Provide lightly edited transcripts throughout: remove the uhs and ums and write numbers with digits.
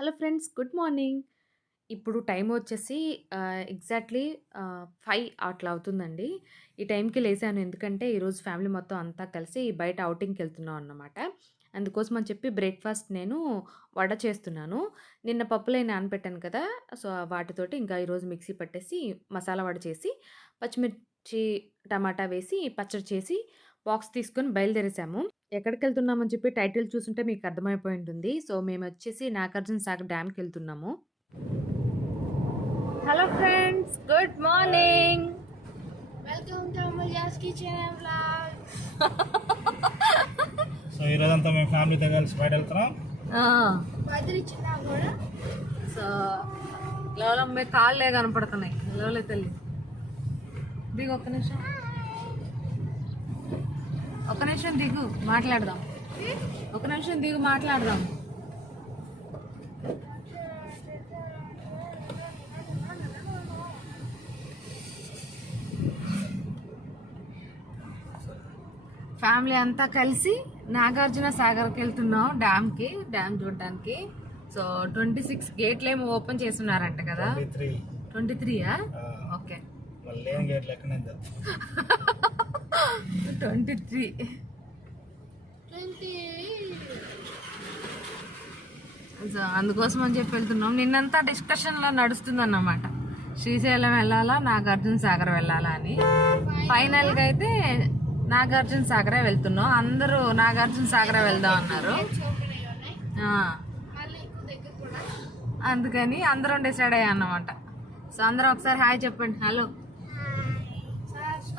Hello friends, good morning. ఇప్పుడు time వచ్చేసి exactly 5 అట్లా అవుతుందండి. ఈ టైంకి లేసాను. ఎందుకంటే ఈరోజు ఫ్యామిలీ మొత్తం అంతా కలిసి బయట ఔటింగ్‌కెళ్తున్నాం అన్నమాట. అందుకోసం అని చెప్పి బ్రేక్‌ఫాస్ట్ నేను వడ చేస్తున్నాను. నిన్న పప్పులయి నానబెట్టాను కదా! సో, వాటితోటి ఇంకా ఈరోజు మిక్సీ పట్టేసి మసాలా వడ చేసి, పచ్చిమిర్చి, టమాటా వేసి, పచ్చడి చేసి బాక్స్ తీసుకొని బయలుదేరేసాము. ఎక్కడికెళ్తున్నామని చెప్పి టైటిల్ చూసుంటే మీకు అర్థమైపోయి ఉంటుంది. సో, మేమొచ్చేసి నాగార్జున సాగర్ డ్యామ్‌కెళ్తున్నాము. Hello friends, good hi. Morning. Welcome to Amulya's kitchen and vlogs. So ఈరోజంతా మేము ఫ్యామిలీతో కలిసి బయట వెళ్తున్నాం. బదిలిచ్చినా కూడా సో, కేవలం మీ కాళ్ళే కనపడుతున్నాయి. లేవలే తల్లి. దిగు ఒక్క నిమిషం. ఒక్క నిమిషం దిగు మాట్లాడదాం. ఒక నిమిషం దిగు మాట్లాడదాం. ఫ్యామిలీ అంతా కలిసి నాగార్జున సాగర్కి వెళ్తున్నాం, డ్యామ్కి, డ్యామ్ చూడడానికి. సో 26 గేట్లు ఏమో ఓపెన్ చేస్తున్నారంట కదా. 23యా? ఓకే. 23. సో అందుకోసం అని చెప్పి వెళ్తున్నాం. నిన్నంతా డిస్కషన్లో నడుస్తుంది అన్నమాట, శ్రీశైలం వెళ్ళాలా నాగార్జున సాగర్ వెళ్ళాలా అని. ఫైనల్గా అయితే నాగార్జున సాగరే వెళ్తున్నాం. అందరూ నాగార్జున సాగరే వెళ్దాం అన్నారు. అందుకని అందరం డిసైడ్ అయ్యా అన్నమాట. సో అందరం ఒకసారి హాయ్ చెప్పండి. హలో,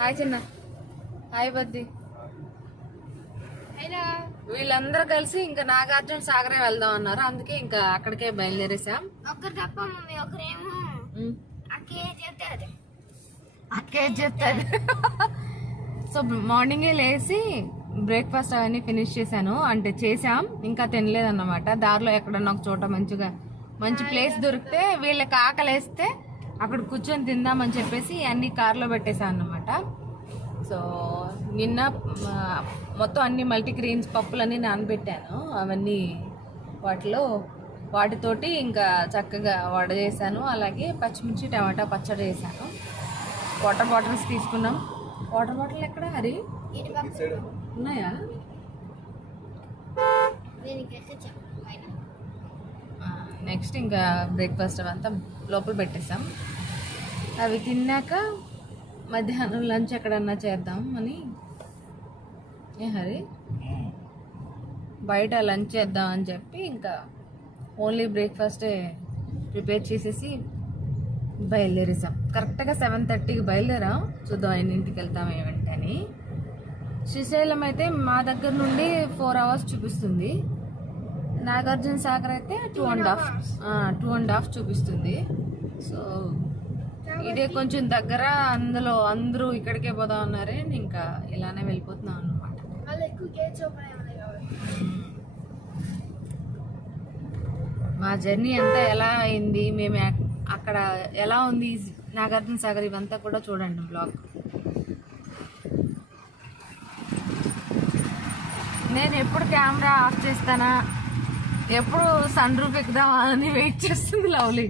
హాయ్ చిన్న, హాయ్ బద్ది. వీళ్ళందరూ కలిసి ఇంకా నాగార్జున సాగరే వెళ్దాం అన్నారు. అందుకే ఇంకా అక్కడికే బయలుదేరేసాం. అక్కే చెప్తాది. సో మార్నింగే లేచి బ్రేక్ఫాస్ట్ అవన్నీ ఫినిష్ చేశాను, అంటే చేసాం, ఇంకా తినలేదన్నమాట. దారిలో ఎక్కడన్నా ఒక చోట మంచి ప్లేస్ దొరికితే వీళ్ళకి ఆకలేస్తే అక్కడ కూర్చొని తిందామని చెప్పేసి అన్ని కార్లో పెట్టేశాను అన్నమాట. సో నిన్న మొత్తం అన్ని మల్టీగ్రెయిన్స్ పప్పులన్నీ నానబెట్టాను. అవన్నీ వాటితోటి ఇంకా చక్కగా వడ చేశాను. అలాగే పచ్చిమిర్చి టమాటా పచ్చడి చేశాను. వాటర్ బాటిల్స్ తీసుకున్నాం. వాటర్ బాటిల్ ఎక్కడ హరి ఉన్నాయా? నెక్స్ట్ ఇంకా బ్రేక్ఫాస్ట్ అవంతా లోపల పెట్టేసాం. అవి తిన్నాక మధ్యాహ్నం లంచ్ ఎక్కడన్నా చేద్దాం అని. ఏ హరి, బయట లంచ్ చేద్దాం అని చెప్పి ఇంకా ఓన్లీ బ్రేక్ఫాస్టే ప్రిపేర్ చేసేసి బయలుదేరేసాం. కరెక్ట్గా 7:30కి బయలుదేరాం. చూద్దాం ఎన్నింటికి వెళ్తాం ఏమంటని. శ్రీశైలం అయితే మా దగ్గర నుండి 4 hours చూపిస్తుంది. నాగార్జున సాగర్ అయితే 2.5 చూపిస్తుంది. సో ఇదే కొంచెం దగ్గర, అందులో అందరూ ఇక్కడికే పోదాం అన్నారే, ఇంకా ఇలానే వెళ్ళిపోతున్నాం అన్నమాట. మా జర్నీ అంతా ఎలా అయింది, మేము అక్కడ ఎలా ఉంది నాగార్జున సాగర్, ఇవంతా కూడా చూడండి బ్లాగ్. నేను ఎప్పుడు కెమెరా ఆఫ్ చేస్తానా, ఎప్పుడు సన్ రూఫ్ ఎక్కుదామా అని వెయిట్ చేస్తుంది లవ్లీ.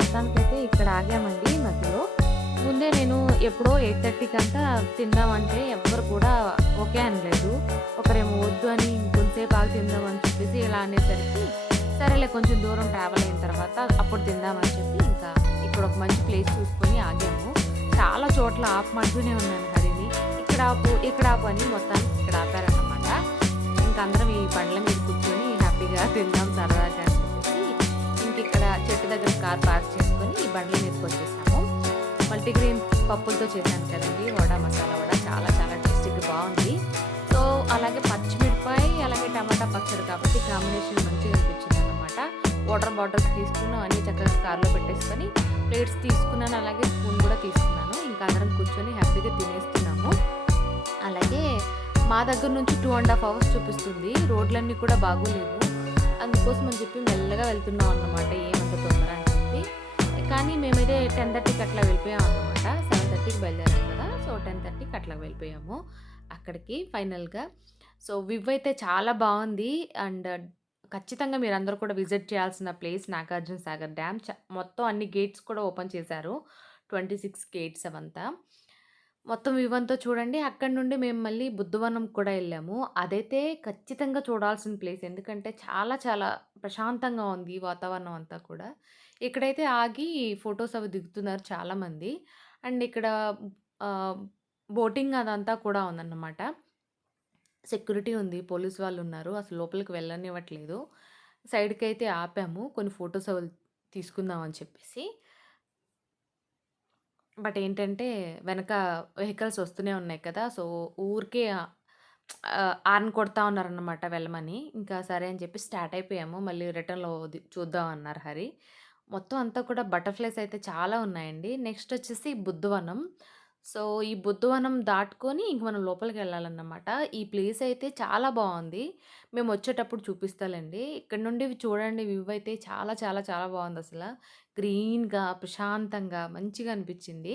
మొత్తానికైతే ఇక్కడ ఆగామండి మధ్యలో. ముందే నేను ఎప్పుడో 8:30కి అంతా తిందామంటే ఎవ్వరు కూడా ఓకే అనలేదు. ఒకరేమో వద్దు అని కొంతసేపు ఆగి తిందామని చెప్పేసి ఇలా అనేసరికి సరేలే కొంచెం దూరం ట్రావెల్ అయిన తర్వాత అప్పుడు తిందామని చెప్పి ఇంకా ఇక్కడ ఒక మంచి ప్లేస్ చూసుకొని ఆగాము. చాలా చోట్ల ఆపమంటూనే ఉన్నాను హరిని. ఇక్కడ ఆపు, ఇక్కడ ఆపు అని మొత్తానికి ఇక్కడ ఆపారన్నమాట. ఇంక అందరం ఈ బండ్ల మీద కూర్చొని హ్యాపీగా తిందాం సరదాగా అని చెప్పేసి ఇంకిక్కడ చెట్టు దగ్గర కార్ పార్క్ చేసుకొని ఈ బండ్ల మీదకొచ్చేసాము. మల్టీగ్రెయిన్ పప్పులతో చేశాను కదండీ! వడ, మసాలా వడ చాలా చాలా టేస్టీగా బావుంది. సో, అలాగే పచ్చిమిరపకాయ, అలాగే టమాటా పచ్చడి కాబట్టి కాంబినేషన్ మంచిగా అనిపించిందనమాట. వాటర్ బాటిల్స్ తీసుకున్నాం. అన్నీ చక్కగా కార్‌లో పెట్టేసుకొని ప్లేట్స్ తీసుకున్నాను. అలాగే స్పూన్ కూడా తీసుకున్నాను. ఇంకా అందరం కూర్చొని హ్యాపీగా తినేస్తున్నాము. అలాగే మా దగ్గర నుంచి 2½ అవర్స్ చూపిస్తుంది. రోడ్లన్నీ కూడా బాగోలేవు. అందుకోసం అని చెప్పి మెల్లగా వెళ్తున్నాం అన్నమాట. ఏమంత తొందర అని చెప్పి. కానీ మేమైతే 10:30కి అట్లా వెళ్ళిపోయామన్నమాట. 7:30కి బయలుదేరాం కదా! సో, 10:30కి అట్లా వెళ్ళిపోయాము అక్కడికి ఫైనల్‌గా. సో, వ్యూ అయితే చాలా బావుంది. అండ్ ఖచ్చితంగా మీరందరూ కూడా విజిట్ చేయాల్సిన ప్లేస్ నాగార్జున సాగర్ డ్యామ్. మొత్తం అన్ని గేట్స్ కూడా ఓపెన్ చేశారు. 26 గేట్స్ అవంతా. మొత్తం వ్యూ అంతా చూడండి. అక్కడి నుండి మేము మళ్ళీ బుద్ధవనం కూడా ఎళ్ళాము. అదైతే ఖచ్చితంగా చూడాల్సిన ప్లేస్. ఎందుకంటే చాలా చాలా ప్రశాంతంగా ఉంది ఈ వాతావరణం అంతా కూడా. ఇక్కడైతే ఆగి ఫోటోస్ అవి దిగుతున్నారు చాలామంది. అండ్ ఇక్కడ ఆహ్, బోటింగ్ అదంతా కూడా ఉందన్నమాట. సెక్యూరిటీ ఉంది. పోలీస్ వాళ్ళున్నారు. అసలు లోపలికి వెళ్ళనివ్వట్లేదు. సైడ్‌కైతే ఆపాము. కొన్ని ఫోటోస్ అవి తీసుకుందాం అని చెప్పేసి. బట్ ఏంటంటే వెనక వెహికల్స్ వస్తూనే ఉన్నాయి కదా! సో, ఊరికే హార్న్ కొడతా ఉన్నారన్నమాట వెళ్ళమని. ఇంకా సరే అని చెప్పి స్టార్ట్ అయిపోయాము. మళ్ళీ రిటర్న్‌లో చూద్దాం అన్నారు హరి. మొత్తం అంతా కూడా బటర్‌ఫ్లైస్ అయితే చాలా ఉన్నాయండి. నెక్స్ట్ వచ్చేసి బుద్ధవనం. సో, ఈ బుద్ధవనం దాటుకొని ఇంక మనం లోపలికెళ్ళాలన్నమాట. ఈ ప్లేస్ అయితే చాలా బావుంది. మేమొచ్చేటప్పుడు చూపిస్తాలెండి. ఇక్కడ నుండి చూడండి వ్యూ అయితే చాలా చాలా చాలా బావుందసల. గ్రీన్‌గా, ప్రశాంతంగా మంచిగా అనిపిచ్చింది.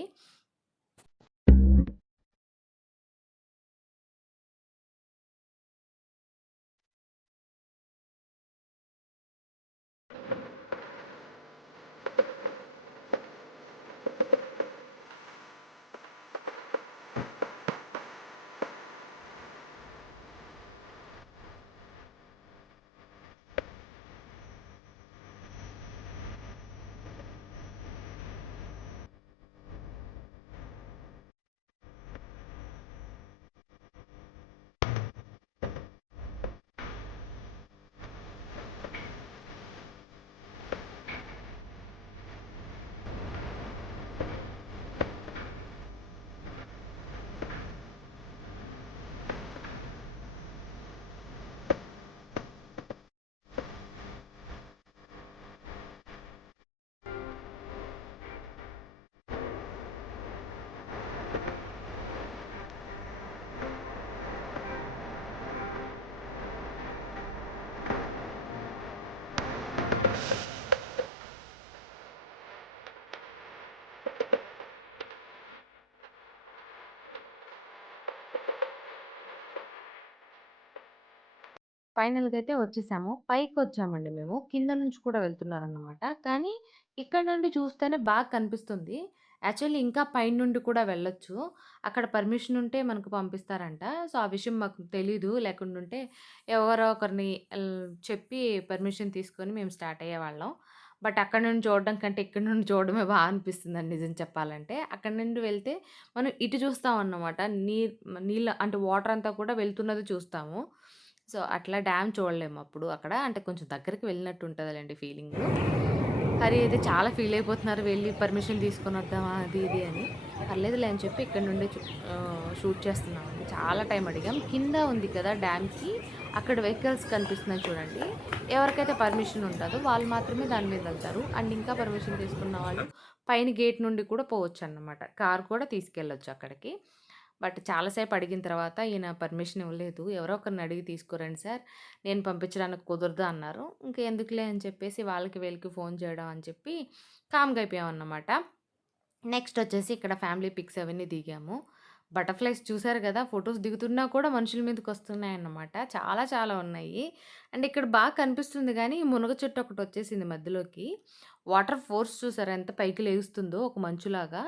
ఫైనల్‌గా అయితే వచ్చేసాము. పైకొచ్చామండి మేము. కింద నుంచి కూడా వెళ్తున్నారనమాట. కానీ ఇక్కడ నుండి చూస్తేనే బాగా కనిపిస్తుంది. యాక్చువల్లీ ఇంకా పైనుండి కూడా వెళ్ళొచ్చు. అక్కడ పర్మిషన్ ఉంటే మనకు పంపిస్తారంట. సో, ఆ విషయం మాకు తెలీదు. లేకుండుంటే ఎవరో ఒకరిని చెప్పి పర్మిషన్ తీసుకొని మేము స్టార్ట్ అయ్యేవాళ్ళం. బట్ అక్కడి నుండి చూడడం కంటే ఇక్కడ నుండి చూడడమే అనిపిస్తుందండి నిజం చెప్పాలంటే. అక్కడి నుండి వెళ్తే మనం ఇటు చూస్తామన్నమాట. నీళ్ళ అంటే వాటర్ అంతా కూడా వెళ్తున్నది చూస్తాము. సో, అట్లా డ్యామ్ చూడలేమప్పుడు అక్కడ. అంటే కొంచెం దగ్గరికి వెళ్ళినట్టు ఉంటదిలెండి ఫీలింగు. హరి అయితే చాలా ఫీల్ అయిపోతున్నారు. వెళ్లి పర్మిషన్ తీసుకొనొద్దామా అది ఇది అని. పర్లేదులే అని చెప్పి ఇక్కడ నుండే షూట్ చేస్తున్నామండి. చాలా టైం అడిగాం. కింద ఉంది కదా డ్యామ్‌కి అక్కడ వెహికల్స్ కనిపిస్తున్నాయి చూడండి. ఎవరికైతే పర్మిషన్ ఉంటదో వాళ్ళు మాత్రమే దాని మీద వెళ్తారు. అండ్ ఇంకా పర్మిషన్ తీసుకున్న వాళ్ళు పైన గేట్ నుండి కూడా పోవచ్చన్నమాట. కార్ కూడా తీసుకెళ్ళొచ్చు అక్కడికి. బట్ చాలా సేపు అడిగిన తర్వాత ఈయన పర్మిషన్ ఇవ్వలేదు. ఎవరో ఒకరిని అడిగి తీసుకురండి సార్. నేను పంపించడానికి కుదరదు అన్నారు. ఇంక ఎందుకులే అని చెప్పేసి వాళ్ళకి వీళ్ళకి ఫోన్ చేయడం అని చెప్పి కామ్‌గా అయిపోయామన్నమాట. నెక్స్ట్ వచ్చేసి ఇక్కడ ఫ్యామిలీ పిక్స్ అవన్నీ దిగాము. బటర్‌ఫ్లైస్ చూసారు గదా! ఫోటోస్ దిగుతున్నా కూడా మనుషుల మీదకొస్తున్నాయన్నమాట. చాలా చాలా ఉన్నాయి. అండ్ ఇక్కడ బాగా కనిపిస్తుంది గానీ, మునగ చెట్టు ఒకటొచ్చేసింది మధ్యలోకి. వాటర్ ఫోర్స్ చూసారా ఎంత పైకి లేగుస్తుందో ఒక మంచులాగా.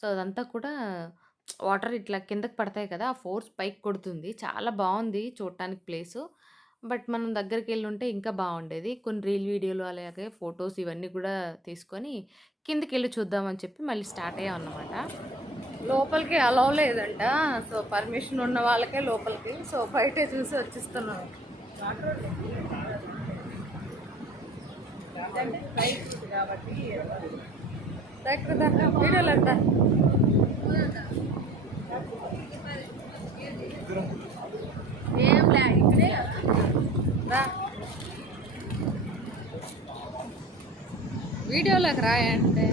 సో, అదంతా కూడా వాటర్ ఇట్లా కిందకి పడతాయి కదా! ఆ ఫోర్స్ పైకి కొడుతుంది. చాలా బావుంది చూడటానికి ప్లేసు. బట్ మనం దగ్గరికెళ్ళుంటే ఇంకా బావుండేది. కొన్ని రీల్ వీడియోలు అలాగే ఫోటోస్ ఇవన్నీ కూడా తీసుకొని కిందకెళ్ళి చూద్దామని చెప్పి మళ్ళీ స్టార్ట్ అయ్యామన్నమాట. లోపలికి అలౌ లేదంట. సో పర్మిషన్ ఉన్న వాళ్ళకే లోపలికి. సో బయటే చూసి వచ్చేస్తున్నాం. కాబట్టి దగ్గర వీడియోలు ఎంత ఏం లే ఇక్కడే రా, వీడియోలోకి రా అంటే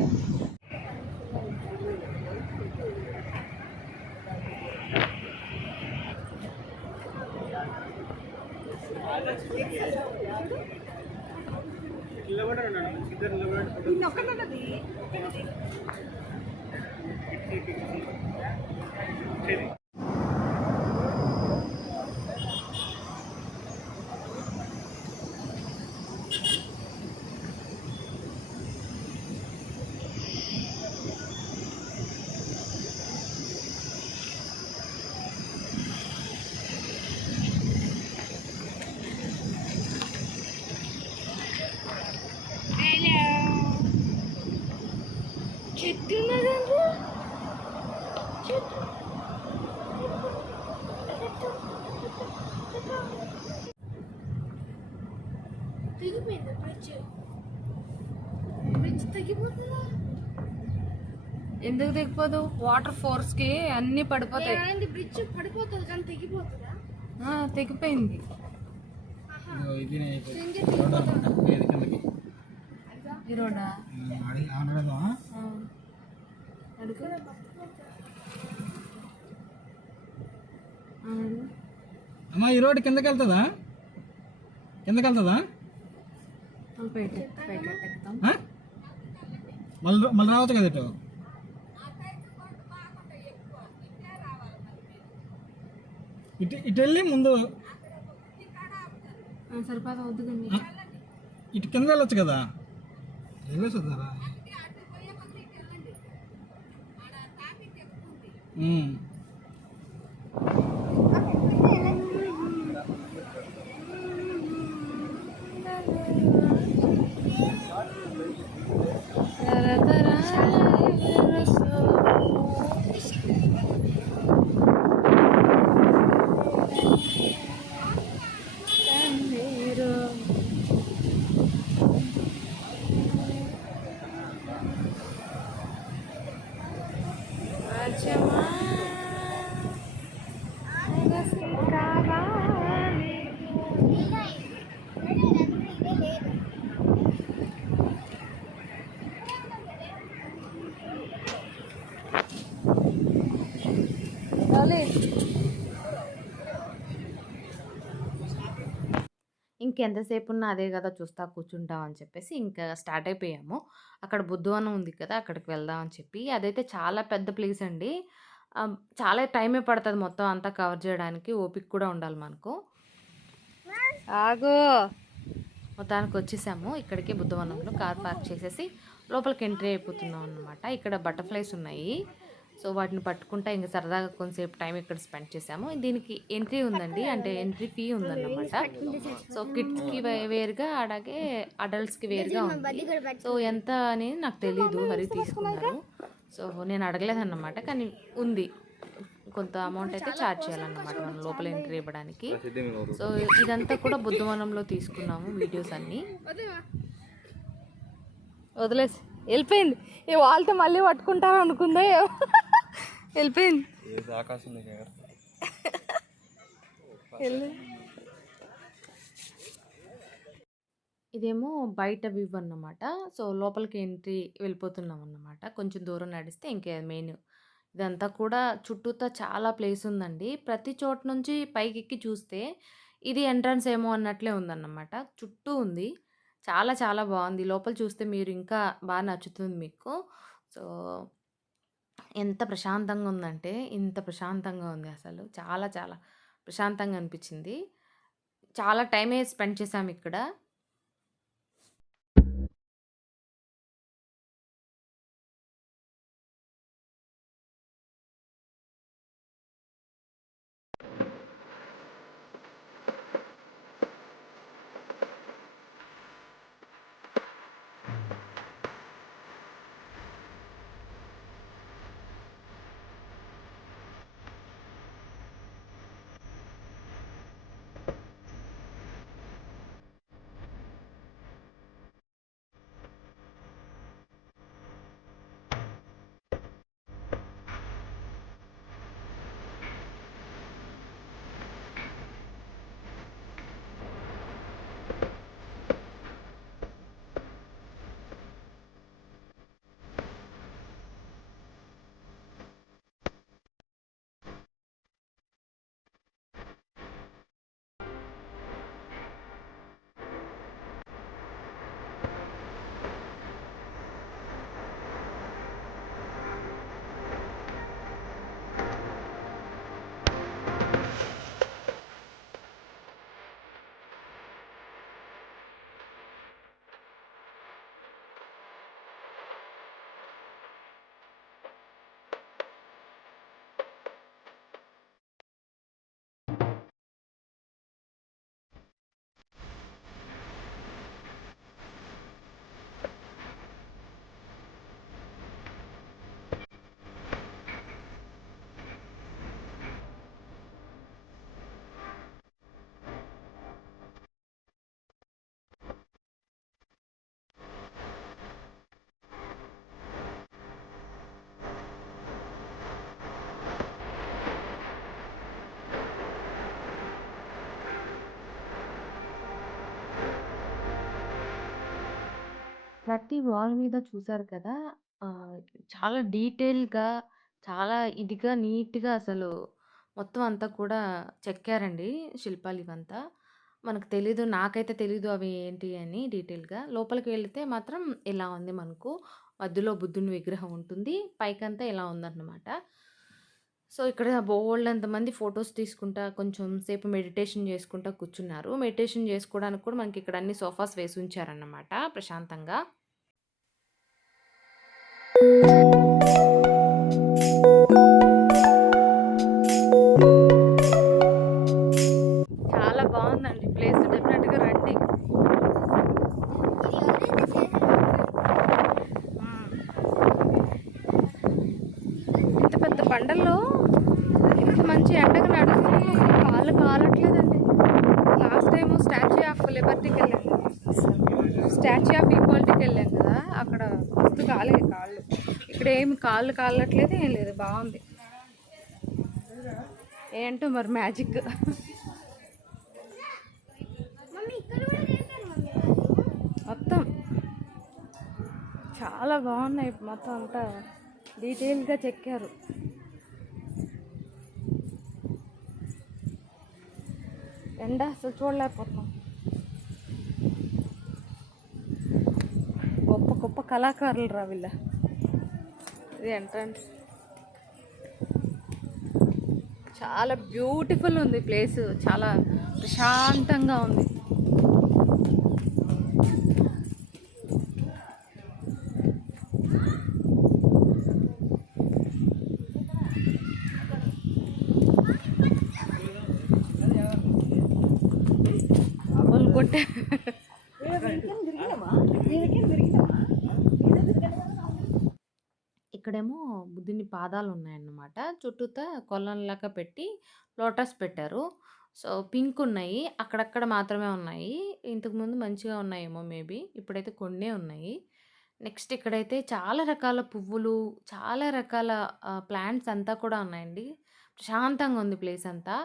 చెట్టు ఉన్నదండి చెట్టు తెగిపోయింది బ్రిడ్జ్ తెగిపోతుందా? ఎందుకు దిగిపోదు? వాటర్ ఫోర్స్ కి అన్ని పడిపోతాయి. ఏమైంది? బ్రిడ్జ్ పడిపోతుంది కానీ తెగిపోతుందా? తెగిపోయింది. ఈ రోడ్డా అడుగు. అమ్మా ఈ రోడ్డు కిందకి వెళ్తుందా? మళ్ళీ రావచ్చు కదా ఇటు వెళ్ళి ముందు సరిపోతా వద్దు. ఇటు కింద వెళ్ళొచ్చు కదా. వెళ్ళొచ్చుతారా? ఇంకెంతసేపు ఉన్నా అదే కదా చూస్తా కూర్చుంటాం అని చెప్పేసి ఇంకా స్టార్ట్ అయిపోయాము. అక్కడ బుద్ధవనం ఉంది కదా, అక్కడికి వెళ్దాం అని చెప్పి. అదైతే చాలా పెద్ద ప్లేస్ అండి. చాలా టైమే పడుతుంది మొత్తం అంతా కవర్ చేయడానికి. ఓపిక కూడా ఉండాలి మనకు. ఆగు, మొత్తానికి వచ్చేసాము ఇక్కడికి. బుద్ధవనంలో కార్ పార్క్ చేసేసి లోపలికి ఎంట్రీ అయిపోతున్నాం అన్నమాట. ఇక్కడ బటర్ఫ్లైస్ ఉన్నాయి. సో వాటిని పట్టుకుంటా ఇంకా సరదాగా కొంతసేపు టైం ఇక్కడ స్పెండ్ చేసాము. దీనికి ఎంట్రీ ఉందండి, అంటే ఎంట్రీ ఫీ ఉందన్నమాట. సో కిడ్స్కి వేరుగా, అలాగే అడల్ట్స్కి వేరుగా ఉంది. సో ఎంత అనేది నాకు తెలీదు, హరి తీసుకున్నారు. సో నేను అడగలేదన్నమాట, కానీ ఉంది. కొంత అమౌంట్ అయితే ఛార్జ్ చేయాలన్నమాట మనం లోపల ఎంట్రీ ఇవ్వడానికి. సో ఇదంతా కూడా బుద్ధవనంలో తీసుకున్నాము వీడియోస్ అన్నీ. వదిలేసి వెళ్ళిపోయింది. ఏ వాళ్ళతో మళ్ళీ పట్టుకుంటారు అనుకుందా, వెళ్ళిపోయింది. ఇదేమో బయట వ్యూ అన్నమాట. సో లోపలికి ఎంట్రీ వెళ్ళిపోతున్నాం అన్నమాట. కొంచెం దూరం నడిస్తే ఇంకే మెయిన్. ఇదంతా కూడా చుట్టూతా చాలా ప్లేస్ ఉందండి. ప్రతి చోట నుంచి పైకెక్కి చూస్తే ఇది ఎంట్రన్స్ ఏమో అన్నట్లే ఉందన్నమాట. చుట్టూ ఉంది. చాలా చాలా బాగుంది. లోపల చూస్తే మీరు ఇంకా బాగా నచ్చుతుంది మీకు. సో ఎంత ప్రశాంతంగా ఉందంటే ఇంత ప్రశాంతంగా ఉంది అసలు. చాలా చాలా ప్రశాంతంగా అనిపించింది. చాలా టైమే స్పెండ్ చేసాము ఇక్కడ. ప్రతి వాల్ మీద చూసారు కదా! ఆహ్, చాలా డీటెయిల్‌గా, చాలా ఇదిగా, నీట్‌గా అసలు మొత్తం అంతా కూడా చెక్కారండి శిల్పాలివంతా. మనకు తెలీదు. నాకైతే తెలీదు అవి ఏంటి అని డీటెయిల్‌గా. లోపలికి వెళితే మాత్రం ఇలా ఉంది మనకు. మధ్యలో బుద్ధుని విగ్రహం ఉంటుంది. పైకంతా ఇలా ఉందన్నమాట. సో, ఇక్కడ బోలెడంత మంది ఫోటోస్ తీసుకుంటా, కొంచెం సేపు మెడిటేషన్ చేసుకుంటా కూర్చున్నారు. మెడిటేషన్ చేసుకోవడానికి కూడా మనకి ఇక్కడ అన్ని సోఫాస్ వేసి ఉంచారన్నమాట ప్రశాంతంగా. చాలా బావుందండి ప్లేస్. డెఫినెట్‌గా రండి. ఇంత పెద్ద బండల్లో ఇంత మంచి ఎండకు నడుస్తున్నాము. కాళ్ళు కాలట్లేదండి. లాస్ట్ టైము స్టాచ్యూ ఆఫ్ లిబర్టీకి వెళ్ళాం. స్టాచ్యూ ఆఫ్ ఈక్వాలిటీకి వెళ్ళాం కదా! అక్కడ మస్తు కాలేదు కాళ్ళు. ఇక్కడ ఏమి కాళ్ళు కాలట్లేదు, ఏం లేదు. బాగుంది. ఏంటో మరి మ్యాజిక్. మమ్మీ ఇక్కడ కూడా చేశారు మమ్మీ. మొత్తం చాలా బాగున్నాయి. మొత్తం అంతా డీటెయిల్గా చెక్కారు. ఎండ అసలు చూడలేకపోతున్నాం. గొప్ప గొప్ప కళాకారులు రా వీళ్ళ. ఇది ఎంట్రన్స్. చాలా బ్యూటిఫుల్ ఉంది ప్లేస్. చాలా ప్రశాంతంగా ఉంది. వాళ్ళు కొట్టే ఇక్కడేమో బుద్ధుని పాదాలు ఉన్నాయన్నమాట. చుట్టూతా కొలనులాగా పెట్టి లోటస్ పెట్టారు. సో, పింక్ ఉన్నాయి. అక్కడక్కడ మాత్రమే ఉన్నాయి. ఇంతకుముందు మంచిగా ఉన్నాయేమో మేబీ. ఇప్పుడైతే కొన్నే ఉన్నాయి. నెక్స్ట్ ఇక్కడైతే చాలా రకాల పువ్వులు, చాలా రకాల ప్లాంట్స్ అంతా కూడా ఉన్నాయండి. ప్రశాంతంగా ఉంది ప్లేస్ అంతా.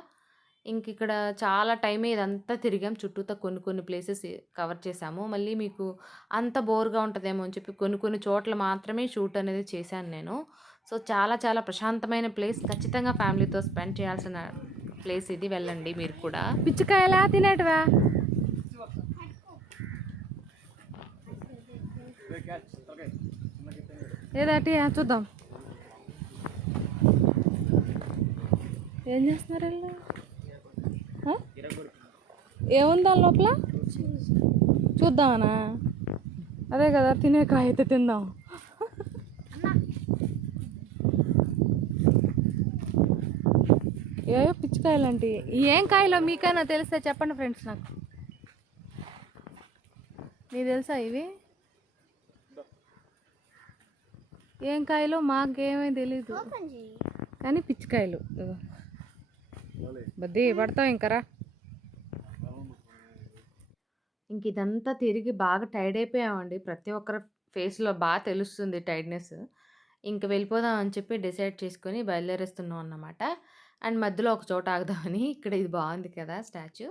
ఇంకిక్కడ చాలా టైమే ఇదంతా తిరిగాం. చుట్టూతా కొన్ని కొన్ని ప్లేసెస్ కవర్ చేశాము. మళ్ళీ మీకు అంత బోర్‌గా ఉంటదేమో అని చెప్పి కొన్ని కొన్ని చోట్ల మాత్రమే షూట్ అనేది చేశాను నేను. సో, చాలా చాలా ప్రశాంతమైన ప్లేస్. ఖచ్చితంగా ఫ్యామిలీతో స్పెండ్ చేయాల్సిన ప్లేస్ ఇది. వెళ్ళండి మీరు కూడా. పిచ్చికాయలా తినేటివా? ఏదాటి చూద్దాం. ఏం చేస్తున్నారు వీళ్ళు? ఏముంది దాని లోపల? చూద్దామనా? అదే కదా, తినే కాయ అయితే తిందాం. ఏవో పిచ్చికాయలు అంటే ఏం కాయలో మీకైనా తెలిస్తే చెప్పండి ఫ్రెండ్స్. నాకు నీకు తెలుసా ఇవి ఏం కాయలో? మాకేమీ తెలీదు ఓపెన్ చేయి. కానీ పిచ్చికాయలు. బద్దీ పడతావు ఇంకరా. ఇంక ఇదంతా తిరిగి బాగా టైర్డ్ అయిపోయామండి. ప్రతి ఒక్కరి ఫేస్‌లో తెలుస్తుంది టైర్డ్‌నెస్. ఇంక వెళ్ళిపోదాం అని చెప్పి డిసైడ్ చేసుకొని బయలుదేరేస్తున్నాం అన్నమాట. అండ్ మధ్యలో ఒక చోట ఆగుదామని. ఇక్కడ ఇది బాగుంది కదా స్టాచ్యూ.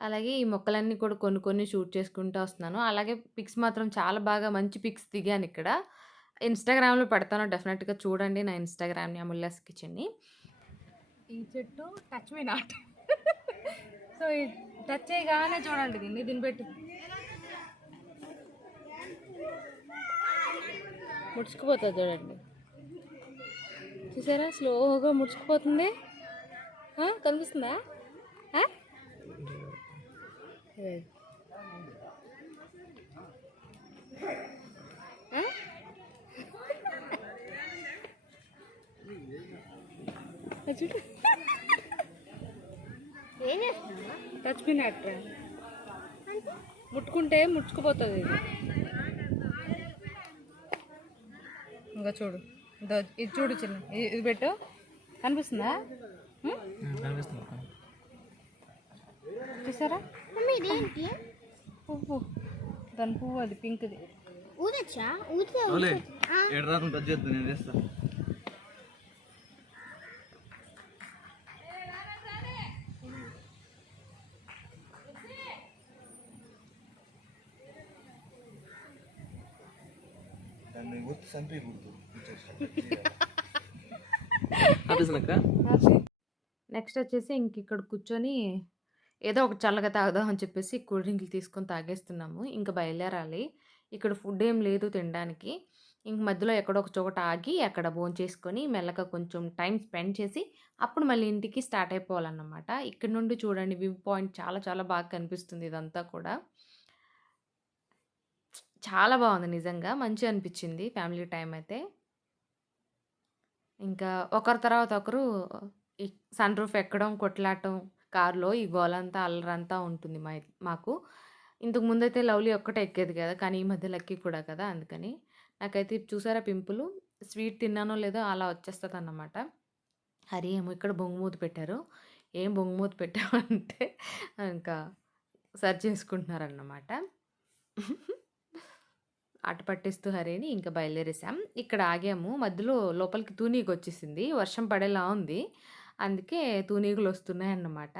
అలాగే ఈ మొక్కలన్నీ కూడా కొన్ని కొన్ని షూట్ చేసుకుంటూ వస్తున్నాను. అలాగే పిక్స్ మాత్రం చాలా బాగా మంచి పిక్స్ దిగాను ఇక్కడ. ఇన్‌స్టాగ్రామ్‌లో పెడతాను, డెఫినెట్‌గా చూడండి నా ఇన్‌స్టాగ్రామ్‌ని అమూల్యాస్ కిచెన్‌ని. ఈ చెట్టు టచ్ మీ నాట్. సో, ఈ టచ్ చేయగానే చూడండి దీన్ని పెట్టి ముడుచుకుపోతుంది చూడండి. చూసారా స్లోగా ముడుచుకుపోతుంది. కనిపిస్తుందా? ఏ. అది చూడు. ఏం చేస్తున్నావా? టచ్ మీ నాట్ రా. ముట్టుకుంటే ముడుచుకుపోతుంది ఇది. ఇంకా చూడు, ఇది చూడు చిన్న, ఇది పెట్టు. కనిపిస్తుందా? చూసారా మమ్మీ ఇదేంటి? పువ్వు, దాని పువ్వు అది పింక్ది. ఊదొచ్చా? ఊదితే ఏడు రాకుండా టచ్ చేద్దాం, నేను చేస్తా. దాన్ని గుర్తు చంపి గుర్తు ఆపేసినాక నెక్స్ట్ వచ్చేసి ఇంక ఇక్కడ కూర్చొని ఏదో ఒక చల్లగా తాగుదాం అని చెప్పేసి కూల్ డ్రింక్లు తీసుకొని తాగేస్తున్నాము. ఇంక బయలుదేరాలి. ఇక్కడ ఫుడ్ ఏం లేదు తినడానికి. ఇంక మధ్యలో ఎక్కడో ఒక చోట ఆగి అక్కడ భోంచేసుకొని మెల్లగా కొంచెం టైం స్పెండ్ చేసి అప్పుడు మళ్ళీ ఇంటికి స్టార్ట్ అయిపోవాలన్నమాట. ఇక్కడ నుండి చూడండి వ్యూ పాయింట్ చాలా చాలా బాగా కనిపిస్తుంది ఇదంతా కూడా. చాలా బాగుంది నిజంగా. మంచిగా అనిపించింది ఫ్యామిలీ టైం అయితే. ఇంకా ఒకరి తర్వాత ఒకరు ఈ సన్ రూఫ్ ఎక్కడం, కొట్లాటం కార్‌లో ఈ గోలంతా, అల్లరంతా ఉంటుంది మాకు. ఇంతకు ముందైతే లవ్లీ ఒక్కటే ఎక్కేది కదా! కానీ ఈ మధ్య లక్కీ కూడా కదా! అందుకని. నాకైతే చూసారా పింపులు, స్వీట్ తిన్నానో లేదో అలా వచ్చేస్తదన్నమాట. హరి ఏమో ఇక్కడ బొంగుమూతి పెట్టారు. ఏం బొంగుమూతి పెట్టావంటే ఇంకా సర్చ్ చేసుకుంటున్నారన్నమాట. ఆట పట్టిస్తూ హరిని ఇంకా బయలుదేరేసాం. ఇక్కడ ఆగాము. మధ్యలో లోపలికి తూనీగొచ్చేసింది. వర్షం పడేలా ఉంది. అందుకే తూనీగులొస్తున్నాయన్నమాట.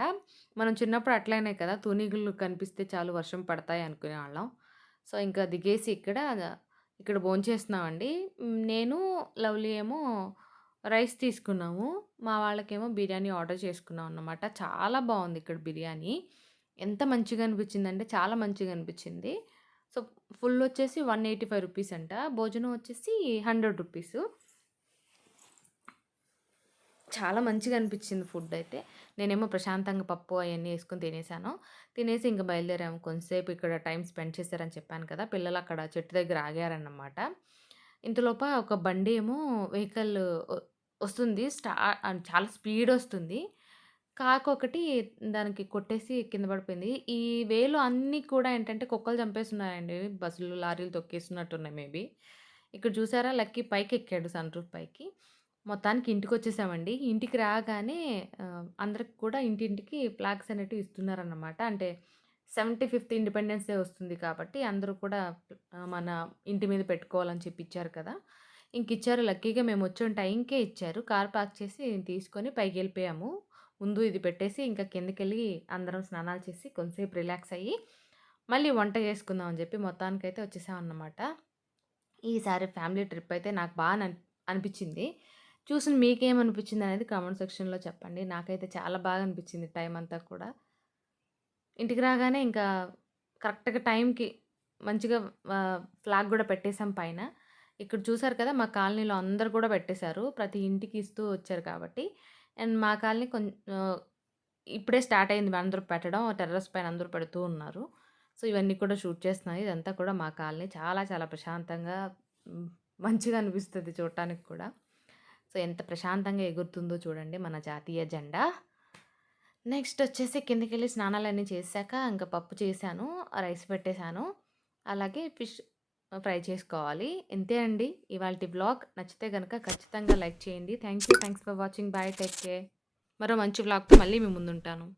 మనం చిన్నప్పుడు అట్లనే కదా! తూనీగులు కనిపిస్తే చాలు వర్షం పడతాయి అనుకునేవాళ్ళం. సో, ఇంకా దిగేసి ఇక్కడ భోంచేస్తున్నామండి. నేను, లవ్లీ ఏమో రైస్ తీసుకున్నాము. మా వాళ్ళకేమో బిర్యానీ ఆర్డర్ చేసుకున్నాం అన్నమాట. చాలా బావుంది ఇక్కడ బిర్యానీ. ఎంత మంచిగా అనిపించిందంటే చాలా మంచిగా అనిపించింది. సో, ఫుల్ వచ్చేసి 185 రూపీస్ అంట. భోజనం వచ్చేసి 100 రూపీసు. చాలా మంచిగా అనిపించింది ఫుడ్ అయితే. నేనేమో ప్రశాంతంగా పప్పు అయన్నీ యేసుకొని తినేసాను. తినేసి ఇంక బయలుదేరాము. కొంతసేపు ఇక్కడ టైం స్పెండ్ చేశారని చెప్పాను కదా! పిల్లలు అక్కడ చెట్టు దగ్గర ఆగారన్నమాట. ఇంతలోప ఒక బండి ఏమో వెహికల్ ఒ వస్తుంది. చాలా స్పీడొస్తుంది. కాకొకటి దానికి కొట్టేసి కింద పడిపోయింది. ఈ వేలో అన్నీ కూడా ఏంటంటే కుక్కలు చంపేస్తున్నాయండి. బస్సులు, లారీలు తొక్కేస్తున్నట్టున్నాయి మేబీ. ఇక్కడ చూసారా లక్కీ పైకెక్కాడు సన్ రూఫ్ పైకి. మొత్తానికి ఇంటికొచ్చేసామండి. ఇంటికి రాగానే అందరికి కూడా ఇంటింటికి ఫ్లాగ్స్ అనేటివి ఇస్తున్నారన్నమాట. అంటే 75th ఇండిపెండెన్స్ డే వస్తుంది కాబట్టి అందరూ కూడా మన ఇంటి మీద పెట్టుకోవాలని చెప్పి ఇచ్చారు కదా! ఇంకిచ్చారు. లక్కీగా మేమొచ్చిన టైంకే ఇచ్చారు. కార్ పార్క్ చేసి తీసుకొని పైకెళ్ళిపోయాము. ముందు ఇది పెట్టేసి ఇంకా కిందకెళ్ళి అందరం స్నానాలు చేసి కొంతసేపు రిలాక్స్ అయ్యి, మళ్ళీ వంట చేసుకుందాం అని చెప్పి మొత్తానికైతే వచ్చేసామన్నమాట. ఈసారి ఫ్యామిలీ ట్రిప్ అయితే నాకు బాగా అనిపించింది. చూసిన మీకేమనిపించింది అనేది కామెంట్ సెక్షన్‌లో చెప్పండి. నాకైతే చాలా బాగా అనిపించింది టైం అంతా కూడా. ఇంటికి రాగానే ఇంకా కరెక్ట్‌గా టైంకి మంచిగా ఫ్లాగ్ గూడా పెట్టేసాం పైన. ఇక్కడ చూసారు కదా! మా కాలనీలో అందరూ కూడా పెట్టేశారు. ప్రతి ఇంటికి ఇస్తూ వచ్చారు కాబట్టి. అండ్ మా కాలనీ ఇప్పుడే స్టార్ట్ అయింది అందరూ పెట్టడం. టెర్రస్ పైన అందరూ పెడుతూ ఉన్నారు. సో, ఇవన్నీ కూడా షూట్ చేస్తున్నాను. ఇదంతా కూడా మా కాలనీ. చాలా చాలా ప్రశాంతంగా మంచిగా అనిపిస్తది చూడటానికి కూడా. సో, ఎంత ప్రశాంతంగా ఎగురుతుందో చూడండి మన జాతీయ జెండా. నెక్స్ట్ వచ్చేసి కిందకెళ్ళి స్నానాలన్నీ చేశాక ఇంకా పప్పు చేశాను. రైస్ పెట్టేశాను. అలాగే ఫిష్ ఫ్రై చేసుకోవాలి. ఇంతే అండి ఇవాల్టి వ్లాగ్. నచ్చితే గనక ఖచ్చితంగా లైక్ చేయండి. Thanks for watching. Bye. Take care. మరో మంచి వ్లాగ్‌తో మళ్ళీ మీ ముందుంటాను.